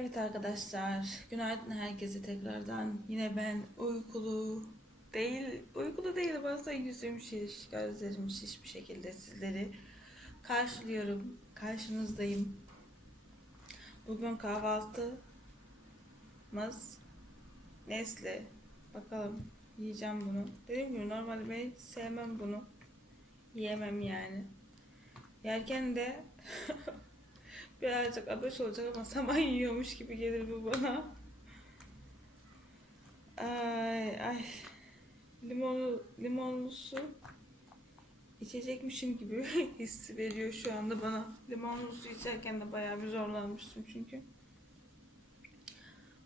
Evet arkadaşlar, günaydın herkese tekrardan. Yine ben uykulu değil, uykulu değil aslında yüzüm şiş, gözlerim şiş bir şekilde sizleri karşılıyorum, karşınızdayım. Bugün kahvaltımız Nesle. Bakalım yiyeceğim bunu. Dediğim gibi normalde ben sevmem bunu. Yiyemem yani. Yerken de birazcık abeş olacak ama saman yiyormuş gibi gelir bu bana. Ay ay. Limonlu, limonlu su içecekmişim gibi hissi veriyor şu anda bana. Limonlu su içerken de bayağı bir zorlanmıştım çünkü.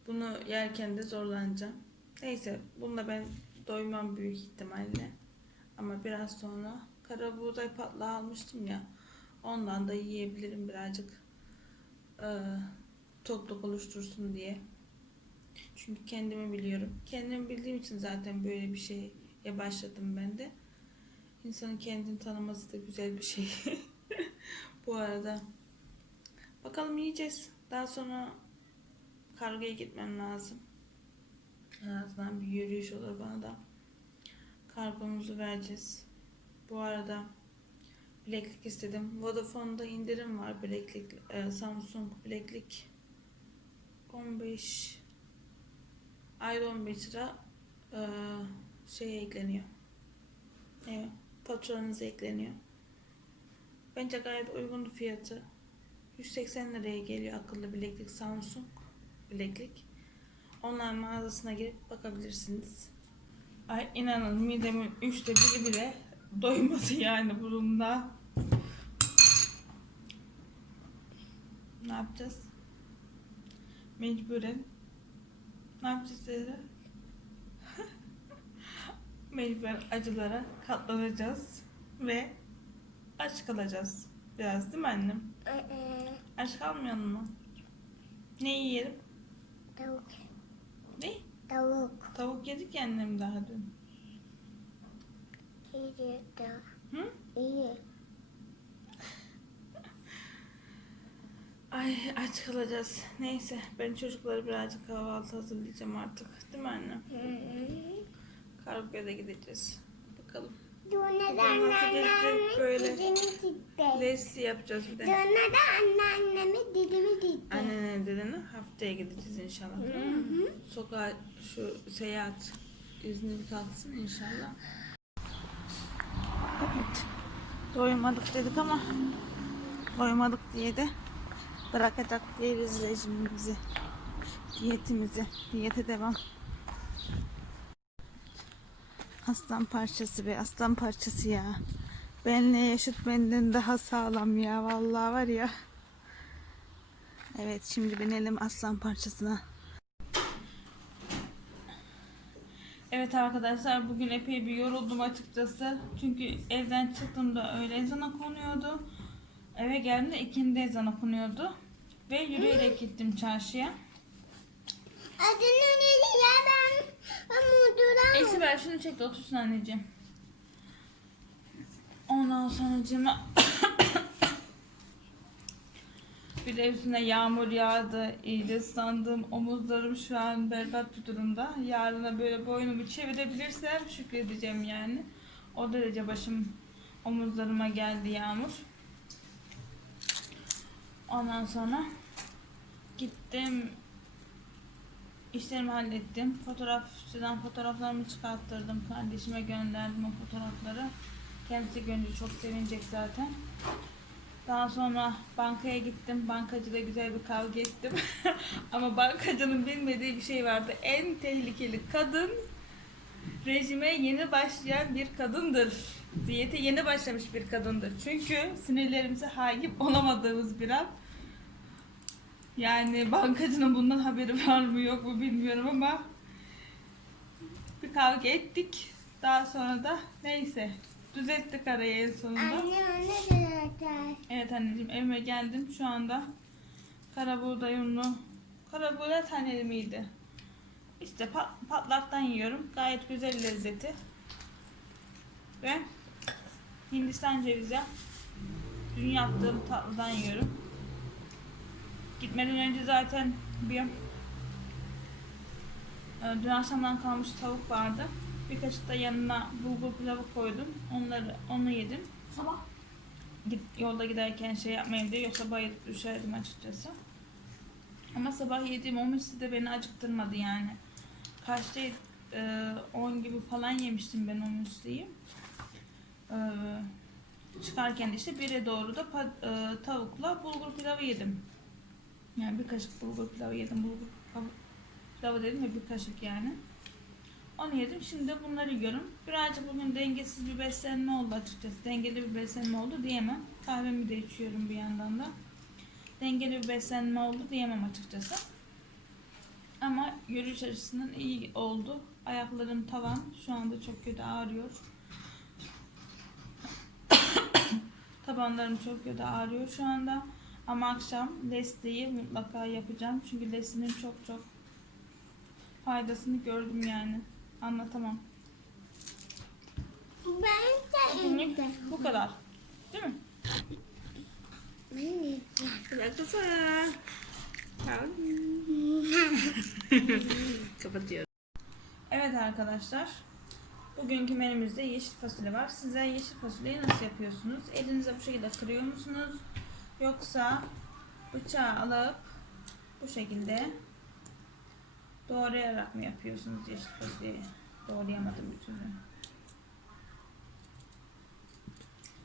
Bunu yerken de zorlanacağım. Neyse bununla ben doymam büyük ihtimalle. Ama biraz sonra kara buğday patlağı almıştım ya. Ondan da yiyebilirim birazcık. Ee, tokluk oluştursun diye. Çünkü kendimi biliyorum. Kendimi bildiğim için zaten böyle bir şeye başladım ben de. İnsanın kendini tanıması da güzel bir şey. Bu arada. Bakalım yiyeceğiz. Daha sonra kargoya gitmem lazım. En azından bir yürüyüş olur bana da. Kargomuzu vereceğiz. Bu arada bileklik istedim. Vodafone'da indirim var bileklik. e, Samsung bileklik 15 ayda 15 lira e, şeye ekleniyor. Evet, faturanıza ekleniyor. Bence gayet uygun fiyatı. 180 liraya geliyor akıllı bileklik Samsung bileklik. Online mağazasına girip bakabilirsiniz. Ay inanın midemin üçte biri bile doymadı yani bununla. Ne yapacağız? Mecburen. Ne yapacağız dedi? Mecburen acılara katlanacağız ve aç kalacağız. Biraz değil mi annem? Aç kalmayalım mı? Ne yiyelim? Tavuk. Ne? Tavuk. Tavuk yedik ya annem daha dün. İyi de. Hı? İyi. Ay aç kalacağız. Neyse ben çocuklara birazcık kahvaltı hazırlayacağım artık. Değil mi anne? Kargoya da gideceğiz. Bakalım. Bakalım nasıl gelecek böyle. gitti. Leslie yapacağız bir de. Dönede anneannemi didimi gitti. Annenin dedene haftaya gideceğiz inşallah. Tamam mı? Sokağa şu seyahat izni bir kalksın inşallah. Evet. Doymadık dedik ama doymadık diye de bırakacak değiliz rejimimizi. Diyetimizi. Diyete devam. Aslan parçası be aslan parçası ya. Benle yaşıt benden daha sağlam ya vallahi var ya. Evet şimdi binelim aslan parçasına. Evet arkadaşlar bugün epey bir yoruldum açıkçası. Çünkü evden çıktığımda öğle ezanı konuyordu. Eve geldiğimde ikindi ezan okunuyordu. Ve yürüyerek gittim çarşıya. Adını neydi ya ben? Ben muduram. Eksi ver şunu çek de otursun anneciğim. Ondan sonra cima... bir de üstüne yağmur yağdı. İyice ıslandım. Omuzlarım şu an berbat bir durumda. Yarına böyle boynumu çevirebilirsem şükredeceğim yani. O derece başım omuzlarıma geldi yağmur. Ondan sonra gittim İşlerimi hallettim. Fotoğrafçıdan fotoğraflarımı çıkarttırdım. Kardeşime gönderdim o fotoğrafları. Kendisi görünce çok sevinecek zaten. Daha sonra bankaya gittim. Bankacıda güzel bir kavga ettim. Ama bankacının bilmediği bir şey vardı. En tehlikeli kadın rejime yeni başlayan bir kadındır. Diyete yeni başlamış bir kadındır. Çünkü sinirlerimize hakim olamadığımız bir an. Yani bankacının bundan haberi var mı yok mu bilmiyorum ama bir kavga ettik. Daha sonra da neyse düzelttik arayı en sonunda. Annem ne diyor? Evet anneciğim evime geldim. Şu anda kara buğday unlu. Kara buğday taneli miydi? İşte pat, patlaktan yiyorum. Gayet güzel lezzeti. Ve Hindistan cevizi. Dün yaptığım tatlıdan yiyorum. Gitmeden önce zaten bir e, dün akşamdan kalmış tavuk vardı. Bir kaşık da yanına bulgur pilavı koydum. Onları onu yedim. Sabah. Git, yolda giderken şey yapmayayım diye yoksa bayılıp düşerdim açıkçası. Ama sabah yediğim o misli de beni acıktırmadı yani. Kaçta e, 10 gibi falan yemiştim ben o müsliyi. E, çıkarken de işte bire doğru da e, tavukla bulgur pilavı yedim. Yani bir kaşık bulgur pilavı yedim. Bulgur pilavı- dedim ya bir kaşık yani. Onu yedim. Şimdi de bunları yiyorum. Birazcık bugün dengesiz bir beslenme oldu açıkçası. Dengeli bir beslenme oldu diyemem. Kahvemi de içiyorum bir yandan da. Dengeli bir beslenme oldu diyemem açıkçası. Ama yürüyüş açısından iyi oldu. Ayaklarım tavan. Şu anda çok kötü ağrıyor. Tabanlarım çok kötü ağrıyor şu anda. Ama akşam desteği mutlaka yapacağım. Çünkü desteğinin çok çok faydasını gördüm yani. Anlatamam. Ben Bugünlük de bu kadar. Değil mi? Ben Güzel kızım. Kapatıyorum. Evet arkadaşlar. Bugünkü menümüzde yeşil fasulye var. Sizler yeşil fasulyeyi nasıl yapıyorsunuz? Elinize bu şekilde kırıyor musunuz? Yoksa bıçağı alıp bu şekilde doğrayarak mı yapıyorsunuz yeşil fasulyeyi? Doğrayamadım türlü.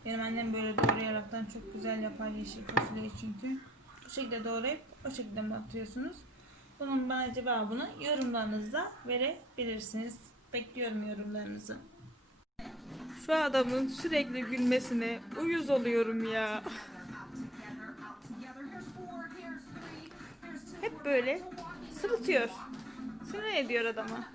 Benim annem böyle doğrayaraktan çok güzel yapar yeşil fasulyeyi çünkü. Bu şekilde doğrayıp o şekilde mi atıyorsunuz? Bunun bana cevabını yorumlarınızda verebilirsiniz. Bekliyorum yorumlarınızı. Şu adamın sürekli gülmesine uyuz oluyorum ya. Hep böyle sırıtıyor. Sinir ediyor adamı.